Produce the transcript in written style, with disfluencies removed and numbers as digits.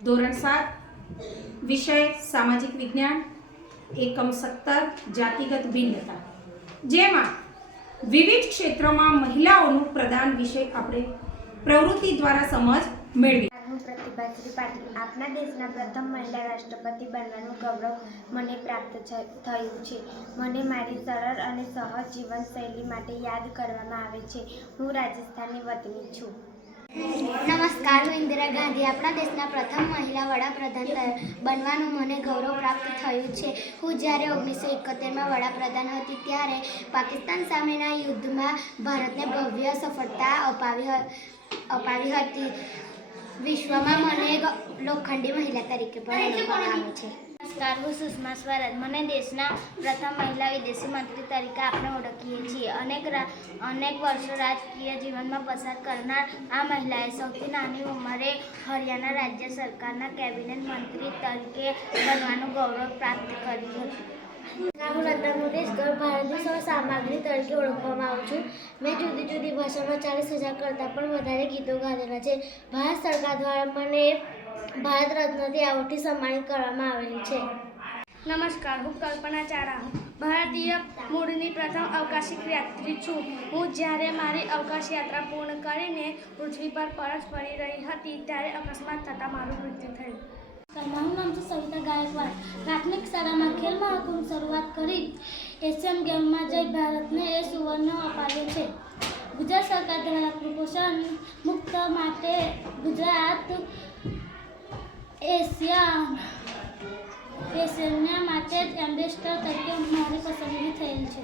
ધોરણ 7 વિષય સામાજિક વિજ્ઞાન એકમ 17 જાતિગત ભિન્નતા, જેમાં વિવિધ ક્ષેત્રોમાં મહિલાઓનું પ્રદાન વિષય આપણે પ્રવૃત્તિ દ્વારા સમજ મેળવી। હું પ્રતિભાશ્રી પાટીલ આપણા દેશના પ્રથમ મહિલા રાષ્ટ્રપતિ બનવાનું ગૌરવ મને પ્રાપ્ત થયું છે। મને મારી સરળ અને સહજ જીવનશૈલી માટે યાદ કરવામાં આવે છે। હું રાજસ્થાનની વતની છું। નમસ્કાર, હું ઇન્દિરા ગાંધી આપણા દેશના પ્રથમ મહિલા વડાપ્રધાન બનવાનું મને ગૌરવ પ્રાપ્ત થયું છે। હું જ્યારે 1971માં વડાપ્રધાન હતી ત્યારે પાકિસ્તાન સામેના યુદ્ધમાં ભારતને ભવ્ય સફળતા અપાવી હતી। વિશ્વમાં મને લોખંડી મહિલા તરીકે પણ ઓળખવામાં આવે છે। નમસ્કાર, હું સુષ્મા સ્વરાજ। મને દેશના પ્રથમ મહિલા વિદેશી મંત્રી તરીકે આપણે ઓળખીએ છીએ। અનેક વર્ષો રાજકીય જીવનમાં પસાર કરનાર આ મહિલાએ સૌથી નાની ઉંમરે હરિયાણા રાજ્ય સરકારના કેબિનેટ મંત્રી તરીકે બનવાનું ગૌરવ પ્રાપ્ત કર્યું હતું। હું લતા મંગેશકર ભારતની સૌ સામગ્રી તરીકે ઓળખવામાં આવું છું। મેં જુદી જુદી ભાષામાં 40,000 કરતાં પણ વધારે ગીતો ગાયેલા છે। ભારત સરકાર દ્વારા મને ભારત રત્નથી એવોર્ડથી સન્માનિત કરવામાં આવેલી છે। નમસ્કાર, હું કલ્પના ચાવડા ભારતીય મૂળની પ્રથમ અવકાશી યાત્રી છું। હું જ્યારે મારી અવકાશ યાત્રા પૂર્ણ કરીને પૃથ્વી પર પરત ફરી રહી હતી ત્યારે અકસ્માત થતાં મારું મૃત્યુ થયું। મારું નામ છે સવિતા ગાયકવાડ। પ્રાથમિક શાળામાં ખેલ મહાકુંભ શરૂઆત કરી એશિયન ગેમમાં જઈ ભારતને એ સુવર્ણ અપાવ્યો છે। ગુજરાત સરકાર દ્વારા કુપોષણ મુક્ત માટે ગુજરાત એશિયાના માટે એમ્બેસેડર તરીકે મારી પસંદગી થયેલ છે।